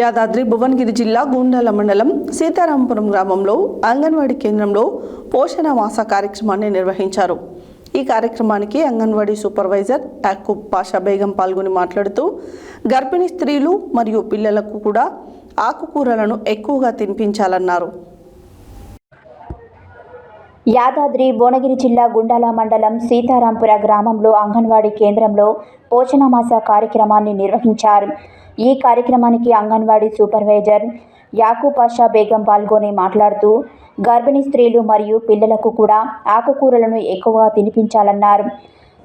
యాదాద్రి భువనగిరి జిల్లా గుండాల మండలం సీతారాంపురం గ్రామంలో అంగన్వాడీ కేంద్రంలో పోషణ మాస కార్యక్రమాన్ని నిర్వహించారు. ఈ కార్యక్రమానికి అంగన్వాడీ సూపర్వైజర్ యాకూబ్ పాషా బేగం పాల్గొని మాట్లాడుతూ గర్భిణీ స్త్రీలు మరియు పిల్లలకు కూడా ఆకుకూరలను ఎక్కువగా తినిపించాలన్నారు. యాదాద్రి భువనగిరి జిల్లా గుండాల మండలం సీతారాంపుర గ్రామంలో అంగన్వాడీ కేంద్రంలో పోషణమాస కార్యక్రమాన్ని నిర్వహించారు. ఈ కార్యక్రమానికి అంగన్వాడీ సూపర్వైజర్ యాకూ పాషా బేగం పాల్గొని మాట్లాడుతూ గర్భిణీ స్త్రీలు మరియు పిల్లలకు కూడా ఆకుకూరలను ఎక్కువగా తినిపించాలన్నారు.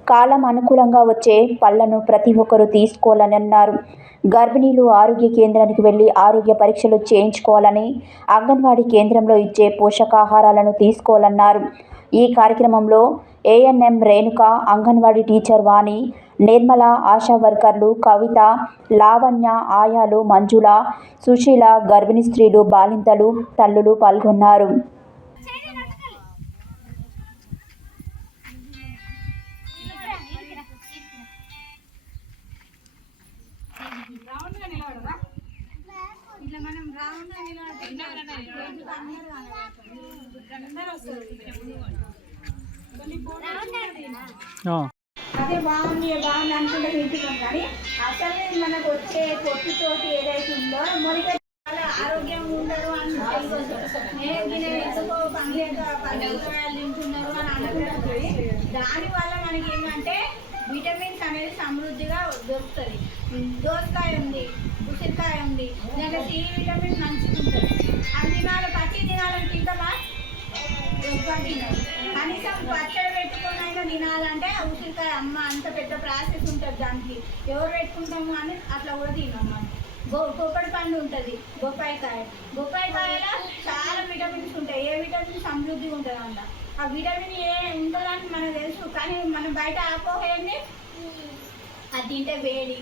కాలం అనుకూలంగా వచ్చే పళ్ళను ప్రతి ఒక్కరూ తీసుకోవాలని అన్నారు గర్భిణీలు ఆరోగ్య కేంద్రానికి వెళ్ళి ఆరోగ్య పరీక్షలు చేయించుకోవాలని అంగన్వాడీ కేంద్రంలో ఇచ్చే పోషకాహారాలను తీసుకోవాలన్నారు. ఈ కార్యక్రమంలో ఏఎన్ఎం రేణుక అంగన్వాడీ టీచర్ వాణి నిర్మల ఆశా వర్కర్లు కవిత లావణ్య ఆయాలు మంజుల సుశీల గర్భిణీ స్త్రీలు బాలింతలు తల్లులు పాల్గొన్నారు. అదే బాగుంది బాగుంది అనుకుంటే తింటున్నాం కానీ అసలు మనకు వచ్చే పొట్టుతోటి ఏదైతే ఉందో మొదటి చాలా ఆరోగ్యంగా ఉండరు అని నేను తినే ఎందుకో తింటున్నారు అని అనుకుంటుంది దాని వల్ల మనకి ఏంటంటే విటమిన్స్ అనేది సమృద్ధిగా దొరుకుతుంది. దోసకాయ ఉంది ఉసిరికాయ ఉంది దాంట్లో సి విటమిన్ మంచిగా ఉంటుంది. అది తినాలి పచ్చి తినాలని తింటామా కనీసం పచ్చడి తినాలంటే ఉసిరికాయ అమ్మ అంత పెద్ద ప్రాసెస్ ఉంటుంది దానికి. ఎవరు పెట్టుకుంటాము అని అట్లా కూడా తినమ్మ గో కొబ్బరి పండు ఉంటుంది బొప్పాయికాయ. బొప్పాయికాయలో చాలా విటమిన్స్ ఉంటాయి. ఏ విటమిన్ సమృద్ధి ఉంటుంది అంట. ఆ విటమిన్ ఏ ఉంటుందని మనకు తెలుసు కానీ మనం బయట ఆపోహేయండి అది తింటే వేడి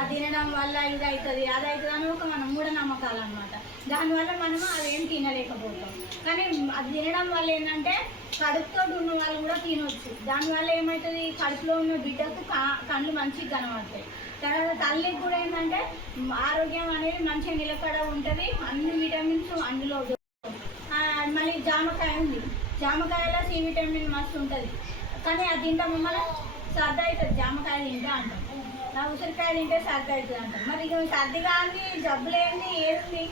అది తినడం వల్ల ఇది అవుతుంది అది అవుతుంది అని ఒక మన మూఢనమ్మకాలు అనమాట దానివల్ల మనము అవేం తినలేకపోతాం. కానీ అది తినడం వల్ల ఏంటంటే కడుపుతో ఉన్న వాళ్ళు కూడా తినొచ్చు. దానివల్ల ఏమవుతుంది కడుపులో ఉన్న బిడ్డకు కళ్ళు మంచిగా కనబడతాయి. తర్వాత తల్లికి కూడా ఏంటంటే ఆరోగ్యం అనేది మంచిగా నిలకడ ఉంటుంది. అన్ని విటమిన్స్ అందులో మళ్ళీ జామకాయ ఉంది. జామకాయలో సి విటమిన్ మస్తు ఉంటుంది. కానీ అది తింటాం మమ్మల్ని సర్ది అవుతుంది జామకాయ తింటా అంటాం. నా ఉసిరికాయ తింటే సర్ది అవుతుంది అంటాం. మరి ఇక సర్ది కానీ జబ్బులేంది ఏంది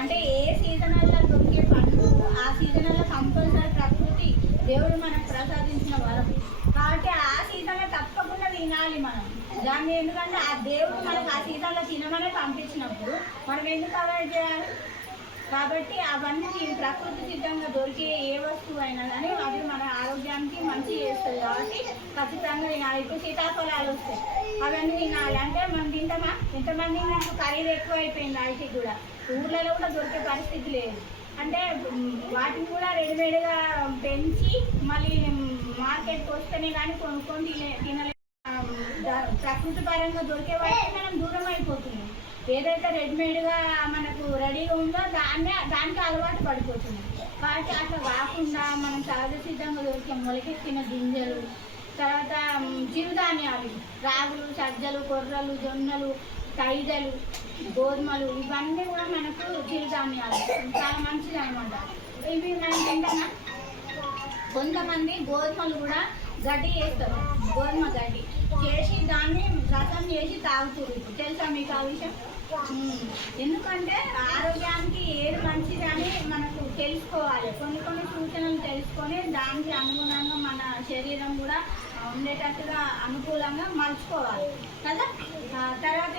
అంటే ఏ సీజనల్లో దొరికే పండు ఆ సీజనల్లో కంపల్సరీ ప్రకృతి దేవుడు మనకు ప్రసాదించిన వరం. కాబట్టి ఆ సీజన్లో తప్పకుండా తినాలి మనం. దాన్ని ఎందుకంటే ఆ దేవుడు మనకు ఆ సీజన్లో తినమనే పంపించినప్పుడు మనం ఎందుకు అవాయిడ్ చేయాలి? కాబట్టి అవన్నీ ప్రకృతి సిద్ధంగా దొరికే ఏ వస్తువు అయినా కానీ అది మన ఆరోగ్యానికి మంచి చేస్తుంది కాబట్టి ఖచ్చితంగా తినాలి ఇప్పుడు సీతాఫలాలు వస్తాయి. అవన్నీ తినాలి. అంటే మనం తింటామా? ఎంతమంది నాకు ఖరీదు ఎక్కువ అయిపోయింది ఐటీ కూడా. ఊర్లలో కూడా దొరికే పరిస్థితి లేదు. అంటే వాటిని కూడా రెడీమేడ్గా పెంచి మళ్ళీ మార్కెట్కి వస్తేనే కానీ కొనుక్కొని తినే తినలే ప్రకృతి పరంగా దొరికే వాటికి మనం దూరం అయిపోతున్నాం. ఏదైతే రెడీమేడ్గా మనకు రెడీగా ఉందో దాన్నే దానికి అలవాటు పడిపోతుంది కాబట్టి అట్లా కాకుండా మనం సహజ సిద్ధంగా దొరికే మొలకెత్తిన గింజలు తర్వాత చిరుధాన్యాలు రాగులు సజ్జలు కొర్రలు జొన్నలు తైదలు గోధుమలు ఇవన్నీ కూడా మనకు చిరుధాన్యాలు. చాలా మంచిది అనమాట ఇవి మనం తింటామా? కొంతమంది గోధుమలు కూడా గడ్డి చేస్తారు. గోధుమ గడ్డి. చేసి దాన్ని రసం చేసి ఇప్పుడు తెలుసా మీకు ఆ విషయం? ఉమ్. ఎందుకంటే ఆరోగ్యానికి ఏది మంచిది అని మనకు తెలుసుకోవాలి. కొన్ని కొన్ని సూచనలు తెలుసుకొని దానికి అనుగుణంగా మన శరీరం కూడా ఉండేటట్టుగా అనుకూలంగా మలుచుకోవాలి. కదా? తర్వాత